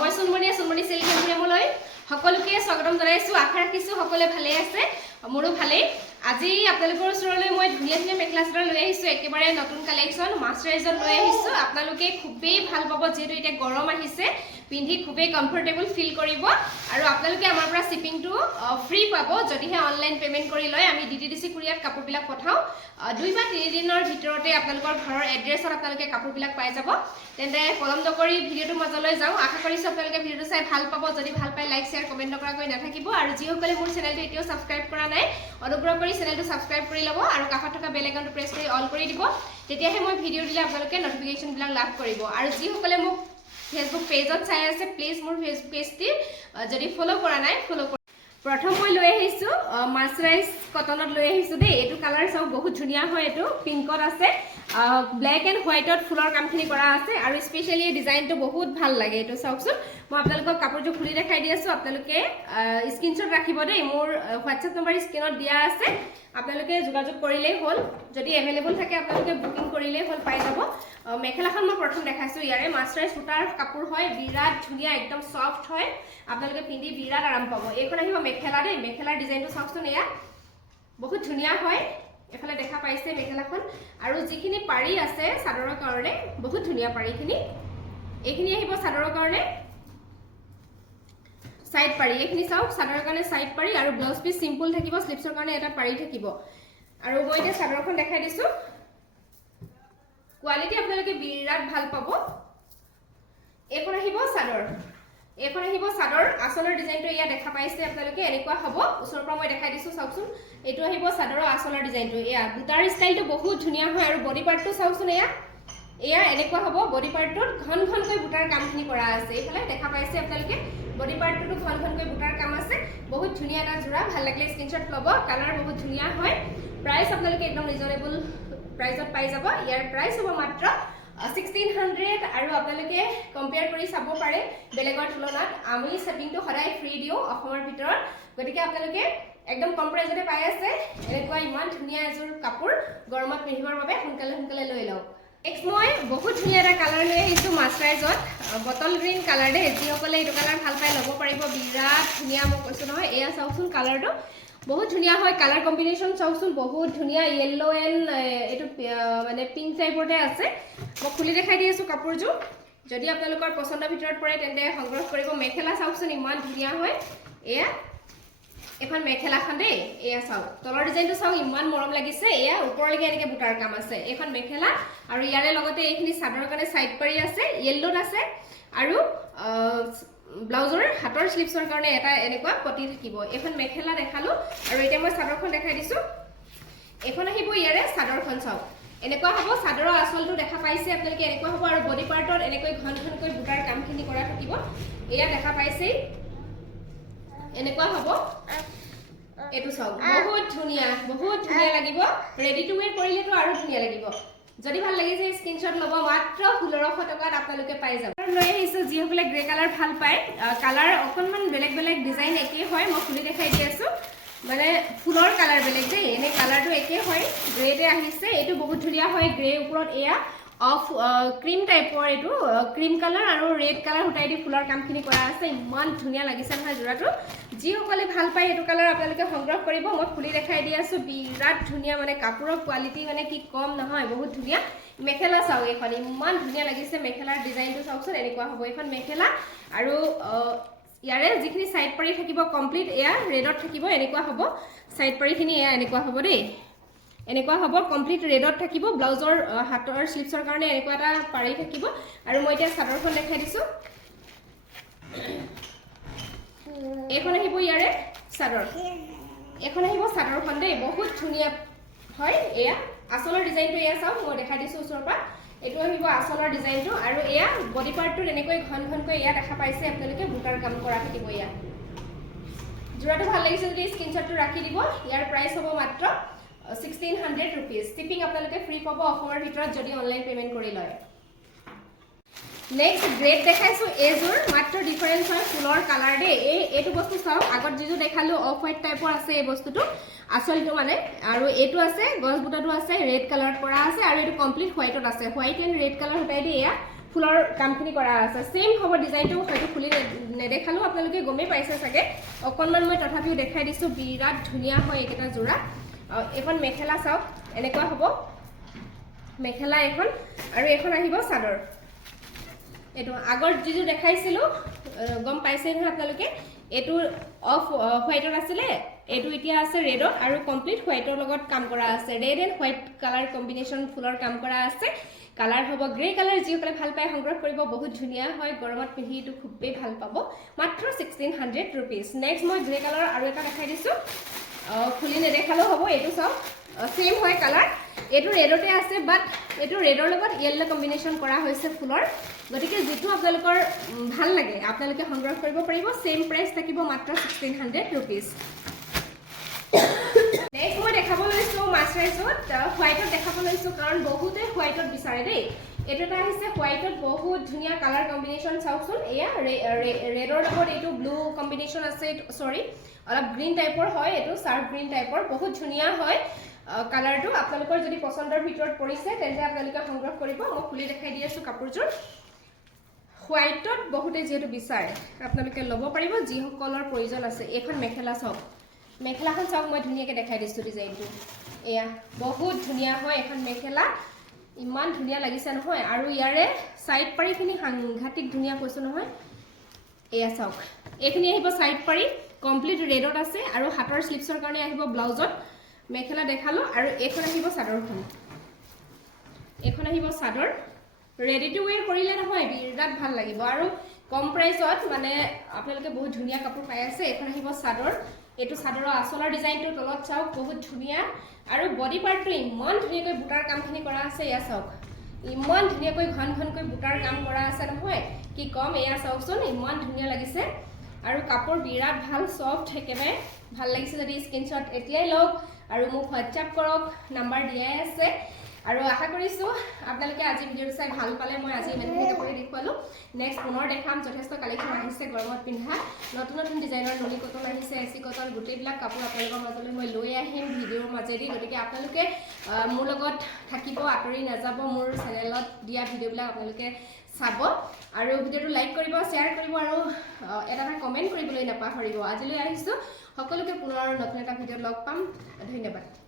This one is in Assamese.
মই সুনমণি চিল্ক এম্পোৰিয়ামলৈ সকলোকে স্বাগতম জনাইছো। আশা ৰাখিছো সকলোৱে ভালে আছে, মোৰো ভালেই। আজি আপোনালোকৰ ওচৰলৈ মই ধুনীয়া ধুনীয়া মেখেলা চাদৰ লৈ আহিছো, একেবাৰে নতুন কালেকশ্যন মাস্টাৰাইজত লৈ আহিছো। আপোনালোকে খুবেই ভাল পাব, যেহেতু এতিয়া গৰম আহিছে, পিন্ধি খুবেই কমফৰ্টেবল ফিল কৰিব। আৰু আপোনালোকে আমাৰ পৰা শিপিংটো ফ্ৰী পাব যদিহে অনলাইন পেমেন্ট কৰি লয়। আমি DTDC কুৰিয়াৰত কাপোৰবিলাক পঠাওঁ। 2 বা 3 দিনৰ ভিতৰতে আপোনালোকৰ ঘৰৰ এড্ৰেছত আপোনালোকে কাপোৰবিলাক পাই যাব। তেন্তে পলম নকৰি ভিডিঅ'টো মাজলৈ যাওঁ। আশা কৰিছো আপোনালোকে ভিডিঅ'টো চাই ভাল পাব। যদি ভাল পায় লাইক শ্বেয়াৰ কমেন্ট নকৰাকৈ নাথাকিব। আৰু যিসকলে মোৰ চেনেলটো এতিয়াও সাবস্ক্ৰাইব কৰা নাই, অনুগ্ৰহ কৰি চেনেলটো সাবস্ক্ৰাইব কৰি ল'ব আৰু কাষত থকা বেল আইকনটো প্ৰেছ কৰি অল কৰি দিব। তেতিয়াহে মই ভিডিঅ' দিলে আপোনালোকে নটিফিকেশ্যনবিলাক লাভ কৰিব। আৰু যিসকলে মোক ফেচবুক পেজত চাই আছে, প্লিজ মোৰ ফেচবুক পেজটি যদি ফলো কৰা নাই ফলো কৰি। প্ৰথম মই লৈ আহিছো মাৰ্চাৰাইজ কটনত লৈ আহিছো দেই। এইটো কালাৰ চাও বহুত ধুনীয়া হয়। এইটো পিংকত আছে, ব্লেক এণ্ড হোৱাইটত ফুলৰ কামখিনি কৰা আছে। আৰু স্পেচিয়েলি ডিজাইনটো বহুত ভাল লাগে। এইটো চাওকচোন, মই আপোনালোকক কাপোৰটো খুলি দেখাই দি আছো। আপোনালোকে স্ক্ৰীনশ্বট ৰাখিব দেই। মোৰ হোৱাটছএপ নম্বৰ স্ক্ৰীনত দিয়া আছে, আপোনালোকে যোগাযোগ কৰিলেই হ'ল। যদি এভেইলেবল থাকে আপোনালোকে বুকিং কৰিলেই হ'ল, পাই যাব। মেখেলাখন মই প্ৰথম দেখাইছো। ইয়াৰে মাৰ্চাৰাইজ সূতাৰ কাপোৰ হয়, বিৰাট ধুনীয়া, একদম সফ্ট হয়। আপোনালোকে পিন্ধি বিৰাট আৰাম পাব। এইখন আহিব মেখেলা দেই। মেখেলাৰ ডিজাইনটো চাওকচোন, এয়া বহুত ধুনীয়া হয়। এফালে দেখা পাইছে মেখেলাখন। আৰু যিখিনি পাৰি আছে চাদৰৰ কাৰণে বহুত ধুনীয়া পাৰিখিনি। এইখিনি আহিব চাদৰৰ কাৰণে সাইড পাৰি। এইখিনি চাওক, চাদৰৰ কাৰণে সাইড পাৰি আৰু ব্লাউজ পিস সিম্পল থাকিব, স্লিপছৰ কাৰণে এটা পাৰি থাকিব। আৰু মই এতিয়া চাদৰখন দেখাই দিছো। কোৱালিটি আপোনালোকে বিৰাট ভাল পাব। এইখন আহিব চাদৰ। এইখন আহিব চাদৰ। আঁচলৰ ডিজাইনটো ইয়া দেখা পাইছে আপোনালোকে, এনেকুৱা হ'ব। ওচৰৰ পৰা মই দেখাই দিছো চাওকচোন। এইটো আহিব চাদৰৰ আঁচলৰ ডিজাইনটো। এয়া বুটাৰ ষ্টাইলটো বহুত ধুনীয়া হয়। আৰু বডি পাৰ্টটো চাওকচোন, এয়া এনেকুৱা হ'ব। বডি পাৰ্টটোত ঘন ঘনকৈ বুটাৰ কামখিনি কৰা আছে। এইফালে দেখা পাইছে আপোনালোকে, বডি পাৰ্টটোতো ঘন ঘনকৈ বুটাৰ কাম আছে। বহুত ধুনীয়া এটা জোৰা। ভাল লাগিলে স্ক্ৰীনশ্বট ল'ব। কালাৰ বহুত ধুনীয়া হয়। প্ৰাইচ আপোনালোকে একদম ৰিজনেবল প্ৰাইচত পাই যাব। ইয়াৰ প্ৰাইচ হ'ব মাত্ৰ 1600। আৰু আপোনালোকে কম্পেয়াৰ কৰি চাব পাৰে বেলেগৰ তুলনাত। আমি শ্বিপিংটো সদায় ফ্ৰী দিওঁ অসমৰ ভিতৰত, গতিকে আপোনালোকে একদম কম প্ৰাইজতে পাই আছে। এনেকুৱা ইমান ধুনীয়া এযোৰ কাপোৰ গৰমত পিন্ধিবৰ বাবে সোনকালে লৈ লওক। নেক্সট মই বহুত ধুনীয়া এটা কালাৰ লৈ আহিছো মাৰ্চাৰাইজত, বটল গ্ৰীণ কালাৰ দেই। যিসকলে এইটো কালাৰ ভাল পাই ল'ব পাৰিব, বিৰাট ধুনীয়া। মই কৈছো নহয়, এয়া চাওকচোন, কালাৰটো বহুত ধুনীয়া হয়। কালাৰ কম্বিনেশ্যন চাওকচোন, বহুত ধুনীয়া। য়েল্লো এণ্ড এইটো মানে পিংক টাইপতে আছে। মই খুলি দেখাই দি আছো কাপোৰযোৰ। যদি আপোনালোকৰ পচন্দৰ ভিতৰত পৰে তেন্তে সংগ্ৰহ কৰিব। মেখেলা চাওকচোন, ইমান ধুনীয়া হয়। এয়া এখন মেখেলাখন দেই। এয়া চাওক, তলৰ ডিজাইনটো চাওক, ইমান মৰম লাগিছে। এয়া ওপৰলৈকে এনেকৈ বুটাৰ কাম আছে। এইখন মেখেলা আৰু ইয়াৰে লগতে এইখিনি চাদৰৰ কাৰণে সাইড পাৰি আছে, য়েল্লোত আছে। আৰু ব্লাউজৰ হাতৰ স্লিপছৰ কাৰণে এটা এনেকুৱা পটি থাকিব। এখন মেখেলা দেখালো আৰু এতিয়া মই চাদৰখন দেখাই দিছো। এখন আহিব ইয়াৰে চাদৰখন চাওক, এনেকুৱা হ'ব। চাদৰৰ আঁচলটো দেখা পাইছে আপোনালোকে, এনেকুৱা হ'ব। আৰু বডি পাৰ্টত এনেকৈ ঘন ঘনকৈ বুটাৰ কামখিনি কৰা থাকিব। এয়া দেখা পাইছেই, এনেকুৱা হ'ব। এইটো চাওক, বহুত ধুনীয়া লাগিব। ৰেডি টু ৱেৰ কৰিলেতো আৰু ধুনীয়া লাগিব। যদি ভাল লাগিছে স্ক্ৰীনশ্বট ল'ব। মাত্ৰ 1600 টকাত আপোনালোকে পাই যাব। লৈ আহিছো যিসকলে গ্ৰে কালাৰ ভাল পায়। কালাৰ অকণমান বেলেগ ডিজাইন একেই হয়। মই খুলি দেখাই দি আছো। মানে ফুলৰ কালাৰ বেলেগ দেই, এনে কালাৰটো একেই হয়, গ্ৰেতে আহিছে। এইটো বহুত ধুনীয়া হয়। গ্ৰে ওপৰত এয়া অফ ক্ৰীম টাইপৰ, এইটো ক্ৰীম কালাৰ আৰু ৰেড কালাৰ সূতাই দি ফুলৰ কামখিনি কৰা আছে। ইমান ধুনীয়া লাগিছে নহয় জোৰাটো। যিসকলে ভাল পায় এইটো কালাৰ আপোনালোকে সংগ্ৰহ কৰিব। মই খুলি দেখাই দি আছো। বিৰাট ধুনীয়া, মানে কাপোৰৰ কোৱালিটি মানে কি কম নহয়, বহুত ধুনীয়া। মেখেলা চাওক, এইখন ইমান ধুনীয়া লাগিছে। মেখেলাৰ ডিজাইনটো চাওকচোন, এনেকুৱা হ'ব এইখন মেখেলা। আৰু ইয়াৰে যিখিনি সাইড পাৰি থাকিব কমপ্লিট, এয়া ৰেডত থাকিব। এনেকুৱা হ'ব সাইড পাৰিখিনি, এয়া এনেকুৱা হ'ব দেই। এনেকুৱা হ'ব, কমপ্লিট ৰেডত থাকিব। ব্লাউজৰ হাতৰ স্লিপছৰ কাৰণে এনেকুৱা এটা পাৰি থাকিব। আৰু মই এতিয়া চাদৰখন দেখাই দিছো। এইখন আহিব ইয়াৰে চাদৰ। এইখন আহিব চাদৰখন দেই, বহুত ধুনীয়া হয়। এয়া আঁচলৰ ডিজাইনটো এয়া চাওক, মই দেখাই দিছো ওচৰৰ পৰা। এইটো আহিব আঁচলৰ ডিজাইনটো। আৰু এয়া বডি পাৰ্টটোত এনেকৈ ঘন ঘনকৈ এয়া দেখা পাইছে আপোনালোকে, বুটাৰ কাম কৰা থাকিব। এয়া জোৰাটো ভাল লাগিছে যদি স্ক্ৰীনশ্বটটো ৰাখি দিব। ইয়াৰ প্ৰাইচ হ'ব মাত্ৰ 1600 rupees। শিপিং আপোনালোকে ফ্ৰী পাব অসমৰ ভিতৰত যদি অনলাইন পেমেন্ট কৰি লয়। নেক্সট গ্ৰেড দেখাইছো। এইযোৰ মাত্ৰ ডিফাৰেন্স হয় ফুলৰ কালাৰ দেই। এইটো বস্তু চাওক, আগত যিযোৰ দেখালো অফ হোৱাইট টাইপৰ আছে এই বস্তুটো, আঁচলটো মানে। আৰু এইটো আছে গছ বুটাটো আছে, ৰেড কালাৰত কৰা আছে। আৰু এইটো কমপ্লিট হোৱাইটত আছে। হোৱাইট এণ্ড ৰেড কালাৰ সূতাই দি এয়া ফুলৰ কামখিনি কৰা আছে সেম হ'ব ডিজাইনটো হয়তো খুলি নেদেখালো আপোনালোকে গমেই পাইছে চাগে অকণমান মই তথাপিও দেখাই দিছোঁ বিৰাট ধুনীয়া হয় এইকেইটা যোৰা এখন মেখেলা চাওক এনেকুৱা হ'ব মেখেলা এখন আৰু এখন আহিব চাদৰ এইটো আগৰ যিটো দেখাইছিলোঁ গম পাইছে নহয় আপোনালোকে এইটো অফ হোৱাইটত আছিলে এইটো এতিয়া আছে ৰেডত আৰু কমপ্লিট হোৱাইটৰ লগত কাম কৰা আছে red and white colour combination ফুলৰ কাম কৰা আছে কালাৰ হ'ব গ্ৰে কালাৰ যিসকলে ভাল পায় সংগ্ৰহ কৰিব বহুত ধুনীয়া হয় গৰমত পিন্ধি এইটো খুবেই ভাল পাব মাত্ৰ 1600 ৰুপিজ নেক্সট মই গ্ৰে কালাৰ আৰু এটা দেখাই দিছোঁ খুলি নেদেখালেও হ'ব এইটো চাওক সেম হয় কালাৰ এইটো ৰেডতে আছে বাট এইটো ৰেডৰ লগত য়েল্লো কম্বিনেশ্যন কৰা হৈছে ফুলৰ গতিকে যিটো আপোনালোকৰ ভাল লাগে আপোনালোকে সংগ্ৰহ কৰিব পাৰিব সেম প্ৰাইচ থাকিব মাত্ৰ 1600 ৰুপিজ নেক্সট মই দেখাব লৈছোঁ মাছৰাইজত হোৱাইটত দেখাব লৈছোঁ কাৰণ বহুতে হোৱাইটত বিচাৰে দেই এইটো এটা আহিছে হোৱাইটত বহুত ধুনীয়া কালাৰ কম্বিনেশ্যন চাওকচোন এয়া ৰেডৰ লগত এইটো ব্লু কম্বিনেশ্যন আছে চৰি অলপ গ্ৰীণ টাইপৰ হয় এইটো চাৰ্ফ গ্ৰীণ টাইপৰ বহুত ধুনীয়া হয় কালাৰটো আপোনালোকৰ যদি পচন্দৰ ভিতৰত পৰিছে তেন্তে আপোনালোকে সংগ্ৰহ কৰিব মই খুলি দেখাই দি আছোঁ কাপোৰযোৰ হোৱাইটত বহুতে যিহেতু বিচাৰে আপোনালোকে ল'ব পাৰিব যিসকলৰ প্ৰয়োজন আছে এইখন মেখেলা চাওক মেখেলাখন চাওক মই ধুনীয়াকৈ দেখাই দিছোঁ ডিজাইনটো এয়া বহুত ধুনীয়া হয় এখন মেখেলা ইমান ধুনীয়া লাগিছে নহয় আৰু ইয়াৰে ছাইড পাৰিখিনি সাংঘাতিক ধুনীয়া কৈছোঁ নহয় এয়া চাওক এইখিনি আহিব ছাইড পাৰি কমপ্লিট ৰেডত আছে আৰু হাতৰ স্লিপছৰ কাৰণে আহিব ব্লাউজত মেখেলা দেখালোঁ আৰু এইখন আহিব চাদৰখন এইখন আহিব চাদৰ ৰেডি টু ৱেৰ কৰিলে নহয় বিৰাট ভাল লাগিব আৰু কম প্ৰাইচত মানে আপোনালোকে বহুত ধুনীয়া কাপোৰ পাই আছে এইখন আহিব চাদৰ এইটো চাদৰৰ আঁচলৰ ডিজাইনটো তলত চাওক বহুত ধুনীয়া আৰু বডি পাৰ্টটো ইমান ধুনীয়াকৈ বুটাৰ কামখিনি কৰা আছে এয়া চাওক ইমান ধুনীয়াকৈ ঘন ঘনকৈ বুটাৰ কাম কৰা আছে নহয় কি কম এয়া চাওকচোন ইমান ধুনীয়া লাগিছে আৰু কাপোৰ বিৰাট ভাল সফ্ট একেবাৰে ভাল লাগিছে যদি স্ক্ৰীনশ্বট এতিয়াই লওক আৰু মোক হোৱাটছআপ কৰক নাম্বাৰ দিয়াই আছে আৰু আশা কৰিছোঁ আপোনালোকে আজি ভিডিঅ'টো চাই ভাল পালে মই আজি ইমানখিনি কাপোৰে দেখুৱালোঁ নেক্সট পুনৰ দেখাম যথেষ্ট কালেকশ্যন আহিছে গৰমত পিন্ধা নতুন নতুন ডিজাইনৰ নুনি কটন আহিছে এচি কটন গোটেইবিলাক কাপোৰ আপোনালোকৰ মাজলৈ মই লৈ আহিম ভিডিঅ'ৰ মাজেদি গতিকে আপোনালোকে মোৰ লগত থাকিব আঁতৰি নাযাব মোৰ চেনেলত দিয়া ভিডিঅ'বিলাক আপোনালোকে চাব আৰু ভিডিঅ'টো লাইক কৰিব শ্বেয়াৰ কৰিব আৰু এটা কমেণ্ট কৰিবলৈ নাপাহৰিব আজিলৈ আহিছোঁ সকলোকে পুনৰ নতুন এটা ভিডিঅ'ত লগ পাম ধন্যবাদ